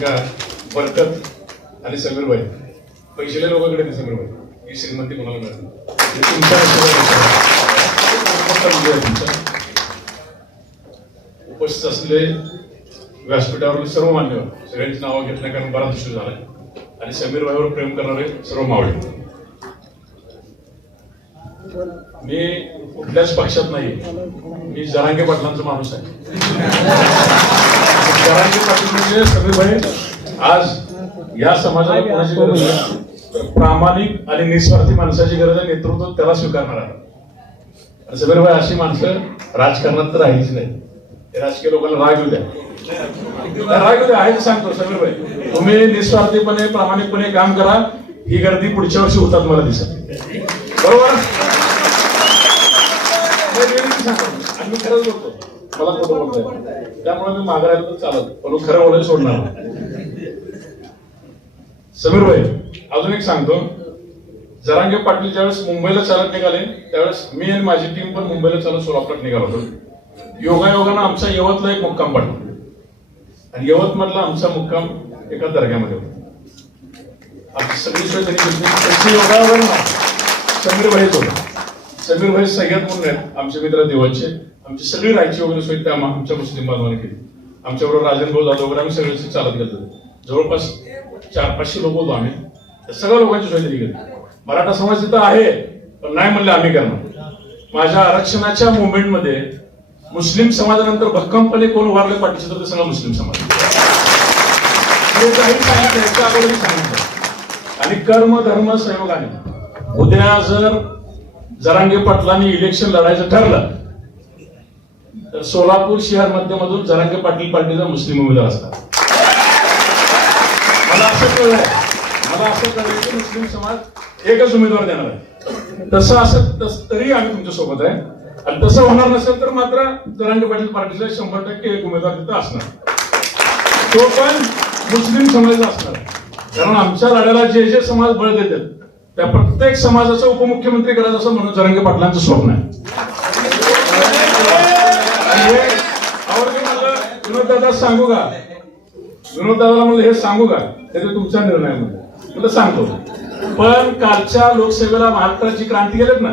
का बरकत आणि समीरबाई पैशाले लोकांकडे नाही समीरबाई ही श्रीमंती कोणाला मिळत नाही. तुमच्या तुमचा. उपस्थित असलेले व्यासपीठावरील सर्व मान्यवर सगळ्यांची नावं घेत कारण बराच उशीर झालाय. आणि समीरबाईवर प्रेम करणारे सर्व मावळे. मी कुठल्याच पक्षात नाही मी जरांगे पाटलांचा माणूस आहे. जरांगे पाटील सगळे बहीण. भाई आज या समाजाला कोणाची गरज आहे प्रामाणिक आणि निस्वार्थी माणसाची गरज आहे. नेतृत्व त्याला स्वीकारणार आहे. समीर भाई अशी माणसं राजकारणात तर राहिलीच नाही. राजकीय लोकांना राग येऊ द्या. राग येऊ द्या. आहे सांगतो समीर भाई तुम्ही निस्वार्थीपणे प्रामाणिकपणे काम करा. ही गर्दी पुढच्या वर्षी होतात मला दिसत बरोबर? आणि मी खरंच बोलतो. मला खोटं बोलतोय. त्यामुळे मी माघारायला चालत. पण खरं बोलायला सोडणार समीर भाई अजून एक सांगतो. जरांगे पाटील ज्यावेळेस मुंबईला चालत निघाले त्यावेळेस मी आणि माझी टीम पण मुंबईला चालत सोलापूरात निघालो होतो. योगायोगानं आमचा यवतला एक मुक्काम पडला. आणि यवत मधला आमचा मुक्काम एका दर्ग्यामध्ये होता. आमची सगळी सोय त्यांनी योगायोगानं समीर भाईच होता. समीर भाई सगळ्यात म्हणून आहेत आमचे मित्र देवाचे आमची सगळी राहायची वगैरे सोय त्या आमच्या मुस्लिम बांधवाने केली. आमच्याबरोबर राजनभाऊ जाधव वगैरे आम्ही सगळे चालत गेलो. जवळपास चार पाचशे लोक होतो आम्ही. त्या सगळ्या लोकांची सोय दिली गेली मराठा समाज तिथं आहे पण नाही म्हणलं आम्ही करणार. माझ्या आरक्षणाच्या मुवमेंटमध्ये मुस्लिम समाजानंतर भक्कमपणे कोण उभारले पाठीशी तर ते सगळं मुस्लिम समाज. सांगितलं सांगितलं. आणि कर्म धर्म संयोगाने उद्या जर जरांगे पाटलांनी इलेक्शन लढायचं ठरलं तर सोलापूर शहर मध्यमधून जरांगे पाटील पार्टीचा मुस्लिम उमेदवार असतात. मला असं कळलंय. मला असं कळलंय की मुस्लिम समाज एकच उमेदवार देणार आहे. तसं असं तस- तरी आम्ही तुमच्यासोबत आहे. आणि तसं होणार नसेल तर मात्र जरांगे पाटील पार्टीचा शंभर टक्के एक उमेदवार तिथं असणार. तो पण मुस्लिम समाजाचा असणार. कारण आमच्या लढ्याला जे जे समाज बळ देतात त्या प्रत्येक समाजाचा उपमुख्यमंत्री करायचं असं म्हणून जरंगे पाटलांचं स्वप्न आहे आणि हे आवडते विनोददादा सांगू का? विनोद म्हणलं हे सांगू का? ते तर तुमचा निर्णय आहे म्हणलं सांगतो. पण कालच्या लोकसेवेला महाराष्ट्राची क्रांती केलेत ना